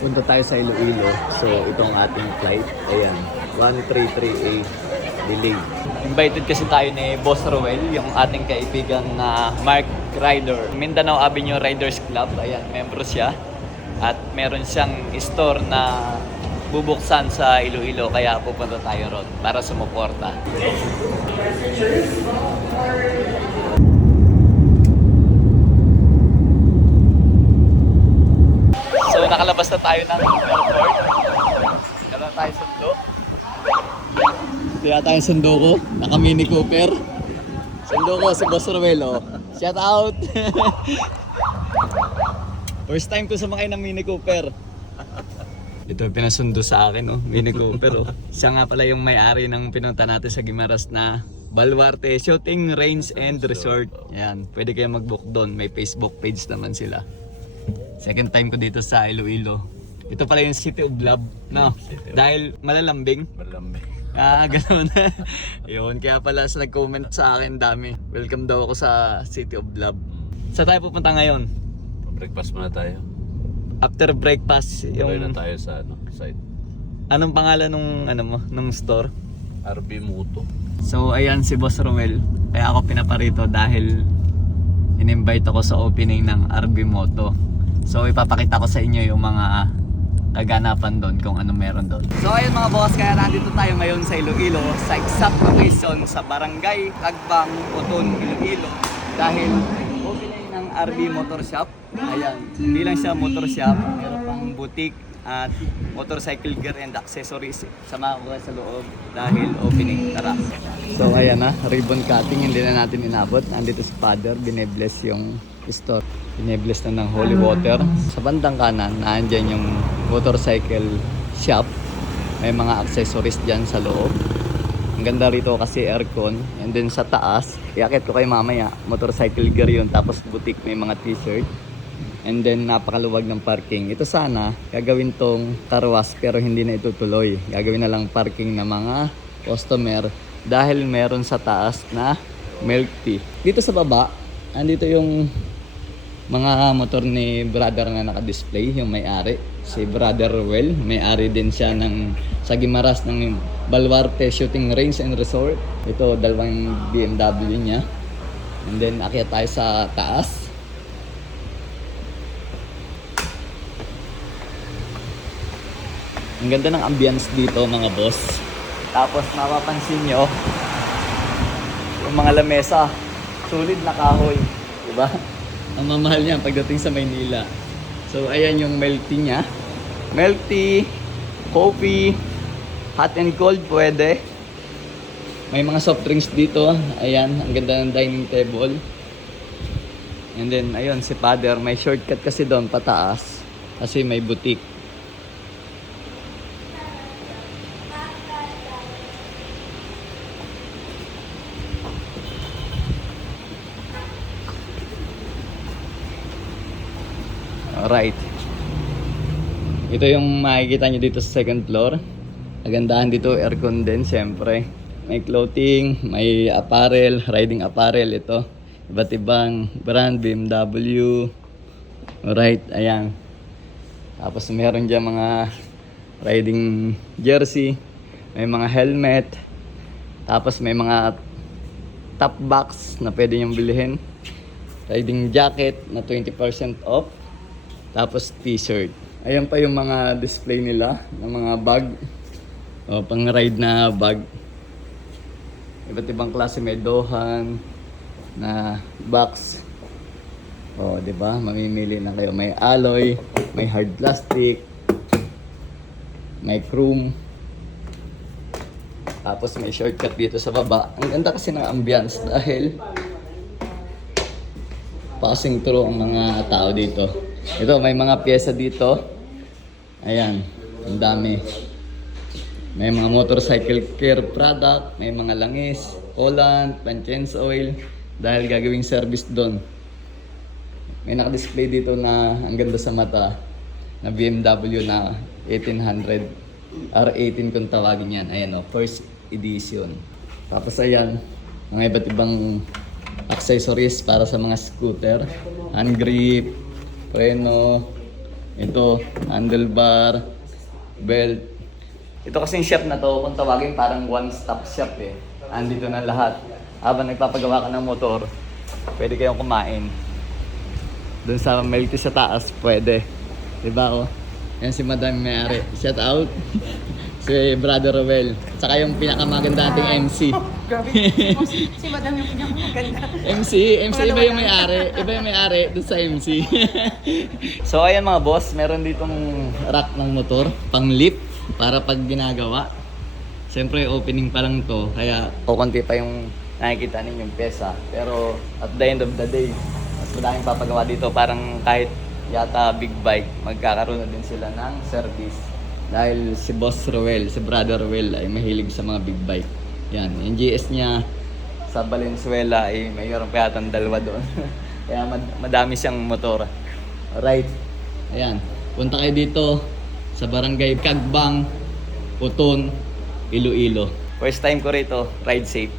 Punta tayo sa Iloilo. So, ito ang ating flight. Ayan, 133A delay. Invited kasi tayo ni Boss Roel, yung ating kaibigan na Mark Rider. Mindanao Avenue Riders Club. Ayan, membro siya. At meron siyang store na bubuksan sa Iloilo. Kaya pupunta tayo ron para sumuporta. So, nakalabas na tayo ng airport. Meron tayo sundo. Kaya tayong sundo ko. Naka Mini Cooper. Sundo ko si Boss Roel. Shout out! First time ko sumakay ng Mini Cooper. Ito pinasundo sa akin, Mini Cooper. Siya nga pala yung may-ari ng pinunta natin sa Guimaras na Baluarte Shooting Range and Resort. Yan, pwede kayo mag-book doon. May Facebook page naman sila. Second time ko dito sa Iloilo. Ito pala yung City of Love, no? Dahil malalambing. Malambing. Ganoon. Yun, kaya pala sa nag-comment sa akin dami. Welcome daw ako sa City of Love. Saan tayo pupunta ngayon? Breakfast muna tayo. After breakfast, Tuloy yung na tayo sa site. anong pangalan nung store? RB Moto. So ayan si Boss Romel. Kaya ako pinaparito dahil in-invite ako sa opening ng RB Moto. So ipapakita ko sa inyo yung mga kaganapan doon kung ano meron doon. So ayun mga boss, kaya nandito tayo ngayon sa Iloilo sa exact location sa Barangay Agbang, Oton, Iloilo. Dahil opening ng RB Motor Shop. Ayan, hindi lang siya motor shop, meron pang boutique at motorcycle gear and accessories. Sama ko sa loob dahil opening. Tara. So ayan na, ribbon cutting, hindi na natin inabot. Nandito si Father, binebless yung store. Binebless na ng holy water. Sa bandang kanan, naandyan yung motorcycle shop. May mga accessories dyan sa loob. Ang ganda rito kasi aircon. And then sa taas, iakit ko kayo mamaya, motorcycle gear yun. Tapos boutique, may mga t-shirt. And then napakaluwag ng parking. Ito sana, gagawin tong karwas pero hindi na itutuloy. Gagawin na lang parking ng mga customer dahil meron sa taas na milk tea. Dito sa baba, andito yung mga motor ni brother na naka-display, yung may-ari. Si Brother Ruel, may-ari din siya ng sa Guimaras ng Baluarte Shooting Range and Resort. Ito, dalawang BMW niya. And then, akyat tayo sa taas. Ang ganda ng ambience dito mga boss. Tapos mapapansin nyo, yung mga lamesa, solid na kahoy. Diba? Ang mamahal niya pagdating sa Maynila. So ayan yung milk tea niya. Milk tea, coffee, hot and cold pwede. May mga soft drinks dito. Ayan, ang ganda ng dining table. And then ayun si Father, may shortcut kasi doon pataas kasi may boutique. Alright. Ito yung makikita nyo dito sa second floor. Kagandahan dito, aircon din syempre. May clothing, may apparel, riding apparel ito. Iba't ibang brand, BMW. Alright, ayan. Tapos meron dyan mga riding jersey. May mga helmet. Tapos may mga top box na pwede nyong bilhin. Riding jacket na 20% off. Tapos t-shirt. Ayan pa yung mga display nila ng mga bag. O, pang ride na bag. Iba't ibang klase, may dohan na box. O, di ba? Mamimili na kayo. May alloy, may hard plastic, may chrome. Tapos may shortcut dito sa baba. Ang ganda kasi ng ambience dahil passing through ang mga tao dito. Ito, may mga pyesa dito. Ayan, ang dami. May mga motorcycle care product, may mga langis, coolant, pan-change oil, dahil gagawing service doon. May naka-display dito na ang ganda sa mata na BMW na 1800 R18 kung tawagin yan. Ayan o, first edition. Tapos ayan, mga iba't ibang accessories para sa mga scooter, hand grip, preno, Ito, handlebar, belt. Ito kasing shop na to, kung tawagin parang one-stop shop eh. Andito na lahat. Habang nagpapagawa ka ng motor, pwede kayong kumain. Doon sa Melty sa taas, pwede. Diba oh? Yan si Madam May-ari. Shout out. Si Brother Roel. Saka yung pinakamaganda nating MC. Grabe. Si Madam yung pinakamaganda. MC iba yung may-ari. Iba yung may-ari doon sa MC. So ayan mga boss, meron ditong rack ng motor, pang lift, para pag ginagawa. Siyempre opening pa lang to, kaya kukunti pa yung nakikita ninyong pesa. Pero at the end of the day, mas madaming papagawa dito. Parang kahit yata big bike, magkakaroon na din sila ng service. Dahil si Boss Roel, si Brother Roel ay mahilig sa mga big bike. Yan, yung GS niya sa Valenzuela ay mayroon pa yatang dalawa doon. Kaya madami siyang motor. Alright, ayan. Punta kayo dito sa Barangay Cagbang, Uton, Iloilo. First time ko rito, ride safe.